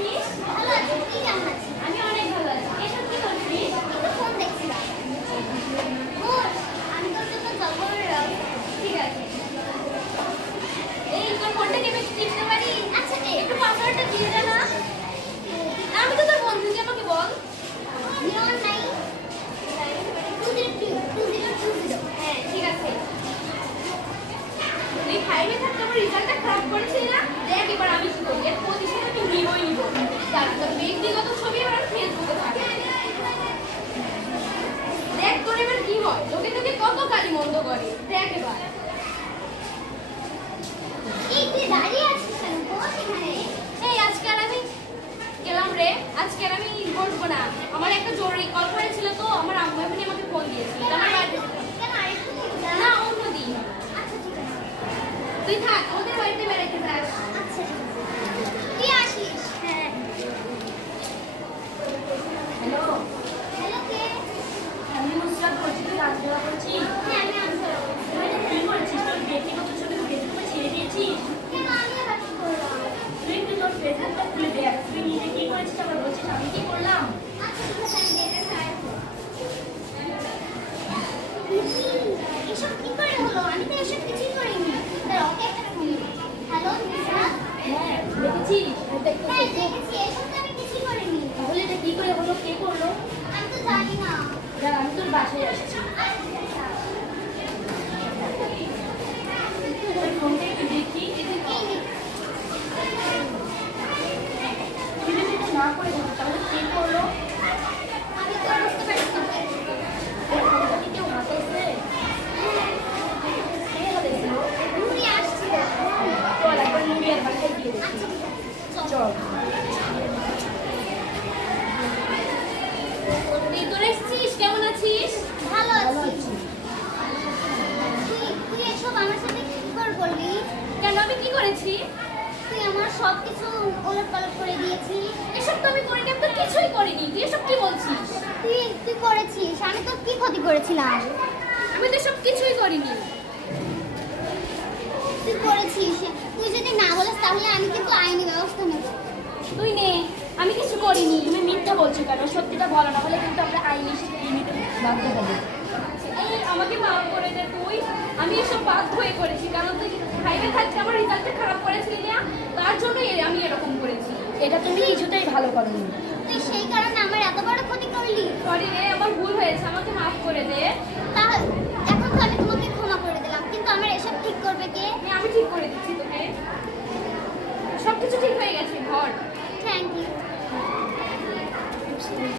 আছিস? ভালো আছি, তুই কেমন আছিস? আমি অনেক ভালো আছি। এসব কি করছিস? একটু ফোন দেখছিলাম। ওর, আমি তোর জন্য খবর ঠিক আছে। এই তোর ফোনটা কি আমি টিপতে পারি? আচ্ছা দে। একটু পাসওয়ার্ডটা দিয়ে দে না। আমি তো তোর বন্ধু, তুই আমাকে বল। 0192020। হ্যাঁ, ঠিক আছে। তুই 5 এ থাকতে আমার রেজাল্টটা খারাপ করেছিস না? দেখ এবার আমি কি করি। এর প্রতিশোধ আমি নিবই নিব। দাঁড়া, তোর ব্যক্তিগত ছবি এবার ফেসবুকে থাকে। দেখ তোর এবার কি হয়। লোকে তোকে কত গালি মন্দ করে। দেখ এবার। এই তুই দাঁড়িয়ে আছিস কেন? বস এখানে। এই আজকে আর আমি গেলাম রে। আজকে আর আমি বসবো না। আমার একটা জরুরি কল করেছিল তো আমার আম্মু এমনি আমাকে ফোন দিয়েছিল। কেন আমার আরেকটু দিন যা। না অন্যদিন। আচ্ছা ঠিক আছে। তুই থাক, ওদের বাড়িতে বেড়াতে যাস। আচ্ছা ঠিক আছে। তুই আসিস। হ্যাঁ। হ্যালো, হ্যালো কে? আমি নুসরাত বলছি। তুই রাজবেলা করছিস? হ্যাঁ আমি আনসার। তুই এটা কি করছিস? তোর ব্যক্তিগত ছবি ফেসবুকে ছেড়ে দিয়েছিস? কেন আমি আবার কি করলাম? তুই একটু তোর ফেসবুকটা খুলে দেখ। তুই নিজে কি করেছিস আবার বলছিস আমি কি করলাম? আচ্ছা ঠিক আছে আমি দেখে ছাড়। এসব কি করে হলো? আমি তো এসব কিছুই করিনি। তার ওকে একটা ফোন দিই। হ্যালো নুসরাত? হ্যাঁ, দেখেছিস? এটা একটু হ্যাঁ ফেসবুক। দেখেছি, এসব তো আমি কিছুই করিনি। তাহলে এটা কি করে হলো? কে করলো? আমি তো জানি না। দাঁড়া, আমি তোর বাসায় আসছি। আচ্ছা, তোর ফোনটা একটু দেখি। এই নে। তুই যদি এটা না করে দিস তাহলে কে করলো? আমি তো বুঝতে পারছি না। তোর ফোনটা কি কেউ হাতাইছে? কে হাতাইছিল? ঘুরে আসছিল। চল একবার নুরিয়ার বাসায় গিয়ে দেখি। আচ্ছা ঠিক আছে চল। চল। তুই তোরা এসেছিস, কেমন আছিস? ভালো ভালো আছি। আছি। তুই এসব আমার সাথে কি করে বললি? কেন, আমি কি করেছি? তুই আমার সব কিছু ওলটপালট করে দিয়েছিস। এসব তো আমি করিনি, আমি তো কিছুই করিনি। তুই এসব কি বলছিস? তুই করেছিস। আমি তোর কি ক্ষতি করেছিলাম? আমি তো এসব কিছুই করিনি। তুই করেছিস। তুই যদি না বলিস তাহলে আমি কিন্তু আইনি ব্যবস্থা নেব। তুই নে, আমি কিছু করিনি। তুমি মিথ্যা বলছো কেন? সত্যিটা বলো, না হলে কিন্তু আমরা আইনি নিতে বাধ্য হবো। এই আমাকে মাফ করে দে তুই। আমি এসব বাধ্য হয়ে করেছি, কারণ তুই ফাইভে থাকতে আমার রেজাল্টটা খারাপ করেছিলি না, তার জন্যই আমি এরকম করেছি। এটা তুমি কিছুতেই ভালো করোনি। তুই সেই কারণে আমার এত বড় ক্ষতি করলি। সরি রে, আমার ভুল হয়েছে, আমাকে মাফ করে দে। তাহলে এখন তো আমি তোমাকে ক্ষমা করে দিলাম, কিন্তু আমার এসব ঠিক করবে কে? আমি ঠিক করে দিচ্ছি তোকে। সবকিছু ঠিক হয়ে গেছে, ঘর। Thank you.